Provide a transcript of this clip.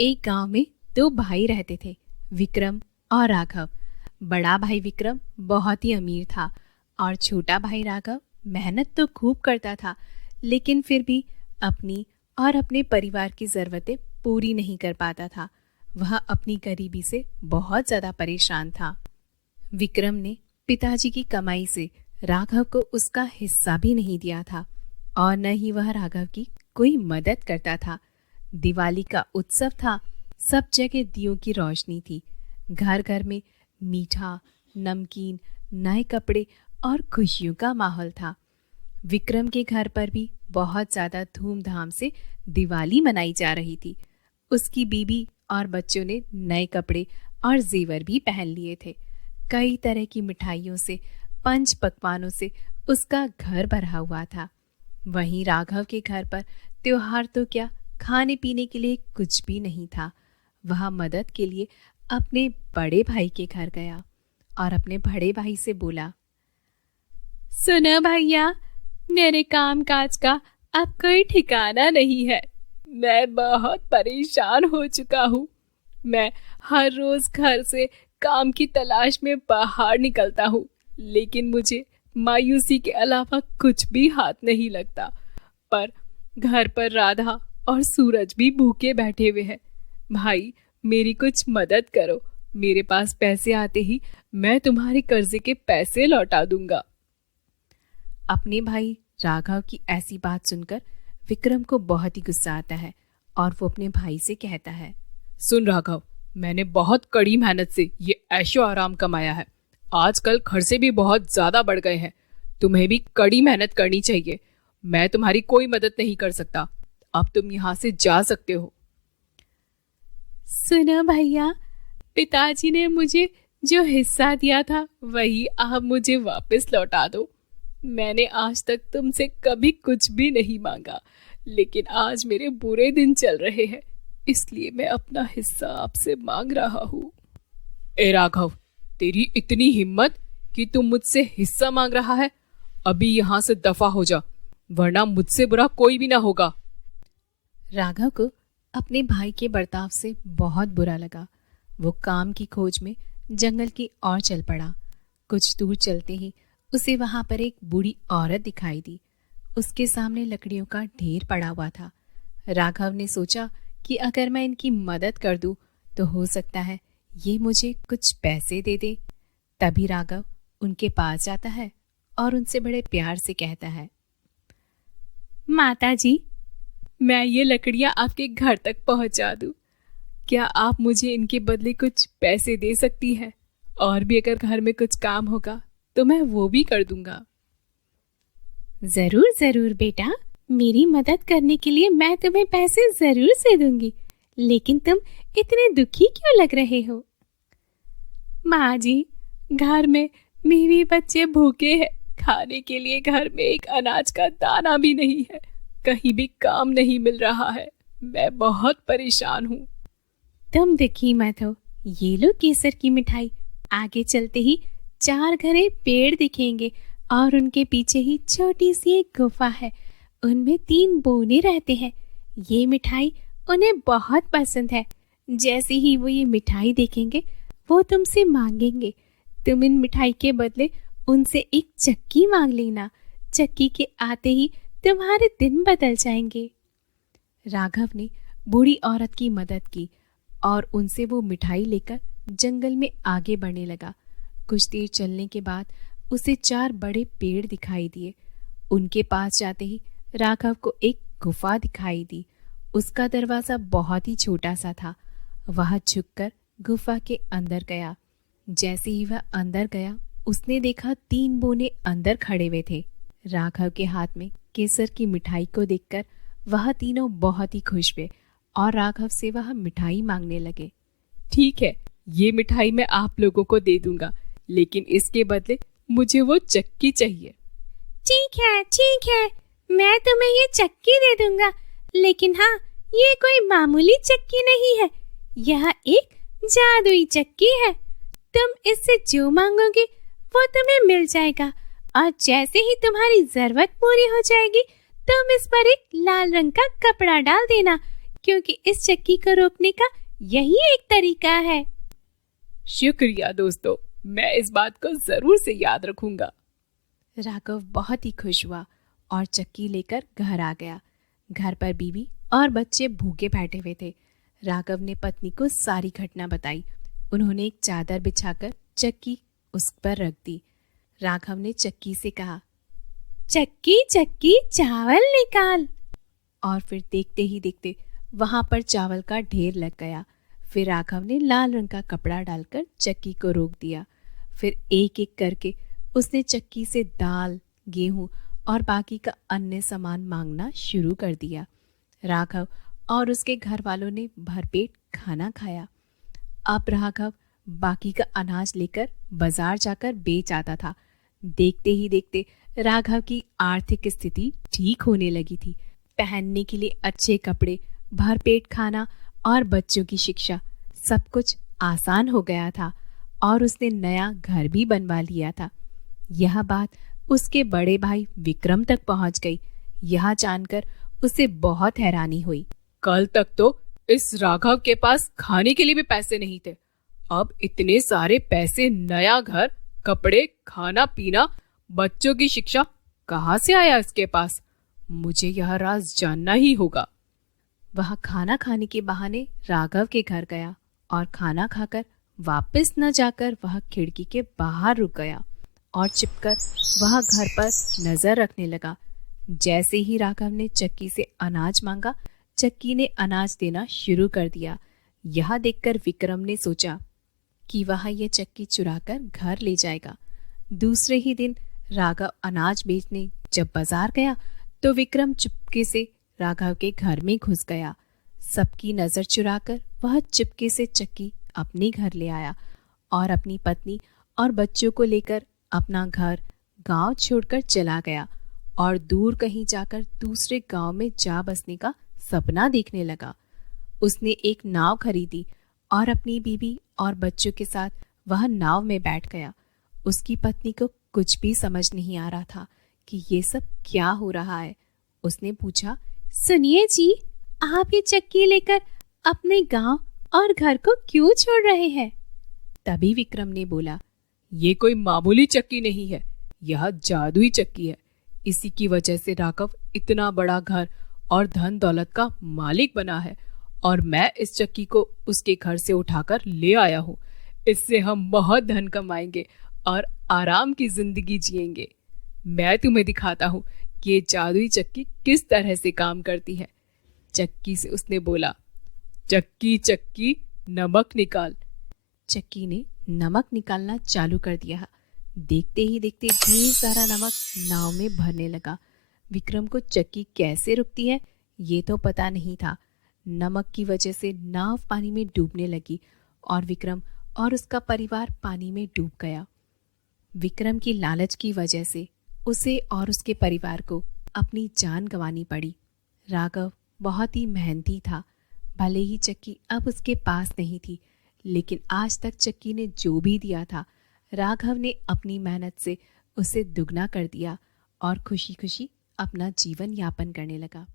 एक गांव में दो भाई रहते थे, विक्रम और राघव। बड़ा भाई विक्रम बहुत ही अमीर था और छोटा भाई राघव मेहनत तो खूब करता था, लेकिन फिर भी अपनी और अपने परिवार की ज़रूरतें पूरी नहीं कर पाता था। वह अपनी गरीबी से बहुत ज़्यादा परेशान था। विक्रम ने पिताजी की कमाई से राघव को उसका हिस्सा भी नहीं दिया था और न ही वह राघव की कोई मदद करता था। दिवाली का उत्सव था। सब जगह दियों की रोशनी थी। घर घर में मीठा, नमकीन, नए कपड़े और खुशियों का माहौल था। विक्रम के घर पर भी बहुत ज्यादा धूमधाम से दिवाली मनाई जा रही थी। उसकी बीबी और बच्चों ने नए कपड़े और जेवर भी पहन लिए थे। कई तरह की मिठाइयों से, पंच पकवानों से उसका घर भरा हुआ था। वहीं राघव के घर पर त्योहार तो क्या, खाने पीने के लिए कुछ भी नहीं था। वह मदद के लिए अपने बड़े भाई के घर गया और अपने बड़े भाई से बोला, सुनो भैया, मेरे काम काज का अब कोई ठिकाना नहीं है। मैं बहुत परेशान हो चुका हूँ। मैं हर रोज घर से काम की तलाश में बाहर निकलता हूँ, लेकिन मुझे मायूसी के अलावा कुछ भी हाथ नहीं लगता। पर घर पर राधा और सूरज भी भूखे बैठे हुए हैं। भाई, मेरी कुछ मदद करो। मेरे पास पैसे आते ही मैं तुम्हारे कर्जे के पैसे लौटा दूंगा। अपने भाई राघव की ऐसी बात सुनकर विक्रम को बहुत ही गुस्सा आता है और वो अपने भाई से कहता है, सुन राघव, मैंने बहुत कड़ी मेहनत से ये ऐशो आराम कमाया है। आजकल खर्चे भी बहुत ज्यादा बढ़ गए हैं। तुम्हें भी कड़ी मेहनत करनी चाहिए। मैं तुम्हारी कोई मदद नहीं कर सकता। अब तुम यहाँ से जा सकते हो। सुनो भैया, पिताजी ने मुझे जो हिस्सा दिया था वही आप मुझे वापस लौटा दो। मैंने आज तक तुमसे कभी कुछ भी नहीं मांगा, लेकिन आज मेरे बुरे दिन चल रहे हैं, इसलिए मैं अपना हिस्सा आपसे मांग रहा हूँ। ए राघव, तेरी इतनी हिम्मत कि तुम मुझसे हिस्सा मांग रहा है? अभी यहाँ से दफा हो जा, वरना मुझसे बुरा कोई भी ना होगा। राघव को अपने भाई के बर्ताव से बहुत बुरा लगा। वो काम की खोज में जंगल की ओर चल पड़ा। कुछ दूर चलते ही उसे वहां पर एक बूढ़ी औरत दिखाई दी। उसके सामने लकड़ियों का ढेर पड़ा हुआ था। राघव ने सोचा कि अगर मैं इनकी मदद कर दूं तो हो सकता है ये मुझे कुछ पैसे दे दे। तभी राघव उनके पास जाता है और उनसे बड़े प्यार से कहता है, माता जी, मैं ये लकड़ियां आपके घर तक पहुंचा दूं। क्या आप मुझे इनके बदले कुछ पैसे दे सकती हैं? और भी अगर घर में कुछ काम होगा तो मैं वो भी कर दूंगा। जरूर जरूर बेटा, मेरी मदद करने के लिए मैं तुम्हें पैसे जरूर से दूंगी, लेकिन तुम इतने दुखी क्यों लग रहे हो? माँ जी, घर में मेरे बच्चे भूखे हैं। खाने के लिए घर में एक अनाज का दाना भी नहीं है। कहीं भी काम नहीं मिल रहा है। मैं बहुत परेशान हूँ। तुम दुखी मत हो। ये लो केसर की मिठाई। आगे चलते ही 4 घने पेड़ दिखेंगे और उनके पीछे ही छोटी सी एक गुफा है। उनमें 3 बोने रहते हैं। ये मिठाई उन्हें बहुत पसंद है। जैसे ही वो ये मिठाई देखेंगे वो तुमसे मांगेंगे। तुम इन मिठाई के बदले उनसे एक चक्की मांग लेना। चक्की के आते ही तुम्हारे दिन बदल जाएंगे। राघव ने बूढ़ी औरत की मदद की और उनसे वो मिठाई लेकर जंगल में आगे बढ़ने लगा। कुछ देर चलने के बाद उसे 4 बड़े पेड़ दिखाई दिए। उनके पास जाते ही राघव को एक गुफा दिखाई दी। उसका दरवाजा बहुत ही छोटा सा था। वह झुककर गुफा के अंदर गया। जैसे ही वह अंदर गया, उसने देखा 3 बोने अंदर खड़े हुए थे। राघव के हाथ में केसर की मिठाई को देखकर वह तीनों बहुत ही खुश हुए और राघव से वह मिठाई मांगने लगे। ठीक है, ये मिठाई मैं आप लोगों को दे दूंगा, लेकिन इसके बदले मुझे वो चक्की चाहिए। ठीक है, मैं तुम्हें ये चक्की दे दूंगा, लेकिन हाँ, ये कोई मामूली चक्की नहीं है। यह एक जादुई चक्की है। तुम इससे जो मांगोगे वो तुम्हें मिल जाएगा और जैसे ही तुम्हारी जरूरत पूरी हो जाएगी तुम इस पर एक लाल रंग का कपड़ा डाल देना। क्योंकि इस चक्की को रोकने का यही एक तरीका है। शुक्रिया दोस्तों, मैं इस बात को जरूर से याद रखूंगा। राघव बहुत ही खुश हुआ और चक्की लेकर घर आ गया। घर पर बीवी और बच्चे भूखे बैठे हुए थे। राघव ने पत्नी को सारी घटना बताई। उन्होंने एक चादर बिछाकर चक्की उस पर रख दी। राघव ने चक्की से कहा, चक्की चक्की चावल निकाल। और फिर देखते ही देखते वहां पर चावल का ढेर लग गया। फिर राघव ने लाल रंग का कपड़ा डालकर चक्की को रोक दिया। फिर एक एक करके उसने चक्की से दाल, गेहूं और बाकी का अन्य सामान मांगना शुरू कर दिया। राघव और उसके घर वालों ने भरपेट खाना खाया। अब राघव बाकी का अनाज लेकर बाजार जाकर बेच आता था। देखते ही देखते राघव की आर्थिक स्थिति ठीक होने लगी थी। पहनने के लिए अच्छे कपड़े, भरपेट खाना और बच्चों की शिक्षा, सब कुछ आसान हो गया था और उसने नया घर भी बनवा लिया था। यह बात उसके बड़े भाई विक्रम तक पहुंच गई। यह जानकर उसे बहुत हैरानी हुई। कल तक तो इस राघव के पास खाने के लिए भी पैसे नहीं थे, अब इतने सारे पैसे, नया घर, कपड़े, खाना पीना, बच्चों की शिक्षा कहाँ से आया इसके पास? मुझे यह राज जानना ही होगा। वह खाना खाने के बहाने राघव के घर गया और खाना खाकर वापस न जाकर वह खिड़की के बाहर रुक गया और छिपकर वह घर पर नजर रखने लगा। जैसे ही राघव ने चक्की से अनाज मांगा, चक्की ने अनाज देना शुरू कर दिया। यह देखकर विक्रम ने सोचा कि वह यह चक्की चुराकर घर ले जाएगा। दूसरे ही दिन राघव अनाज बेचने जब बाजार गया तो विक्रम चुपके से राघव के घर में घुस गया। सबकी नजर चुराकर वह चुपके से चक्की अपने घर ले आया और अपनी पत्नी और बच्चों को लेकर अपना घर, गांव छोड़कर चला गया और दूर कहीं जाकर दूसरे गांव में जा बसने का सपना देखने लगा। उसने एक नाव खरीदी और अपनी बीवी और बच्चों के साथ वह नाव में बैठ गया। उसकी पत्नी को कुछ भी समझ नहीं आ रहा था कि ये सब क्या हो रहा है। उसने पूछा, सुनिए जी, आप ये चक्की लेकर अपने गांव और घर को क्यों छोड़ रहे हैं? तभी विक्रम ने बोला, ये कोई मामूली चक्की नहीं है, यह जादुई चक्की है। इसी की वजह से राघव इतना बड़ा घर और धन दौलत का मालिक बना है और मैं इस चक्की को उसके घर से उठाकर ले आया हूँ। इससे हम बहुत धन कमाएंगे और आराम की जिंदगी जिएंगे। मैं तुम्हें दिखाता हूँ कि ये जादुई चक्की किस तरह से काम करती है। चक्की से उसने बोला, चक्की चक्की नमक निकाल। चक्की ने नमक निकालना चालू कर दिया। देखते ही देखते ढेर सारा नमक नाव में भरने लगा। विक्रम को चक्की कैसे रुकती है ये तो पता नहीं था। नमक की वजह से नाव पानी में डूबने लगी और विक्रम और उसका परिवार पानी में डूब गया। विक्रम की लालच की वजह से उसे और उसके परिवार को अपनी जान गंवानी पड़ी। राघव बहुत ही मेहनती था। भले ही चक्की अब उसके पास नहीं थी, लेकिन आज तक चक्की ने जो भी दिया था राघव ने अपनी मेहनत से उसे दुगना कर दिया और खुशी खुशी अपना जीवन यापन करने लगा।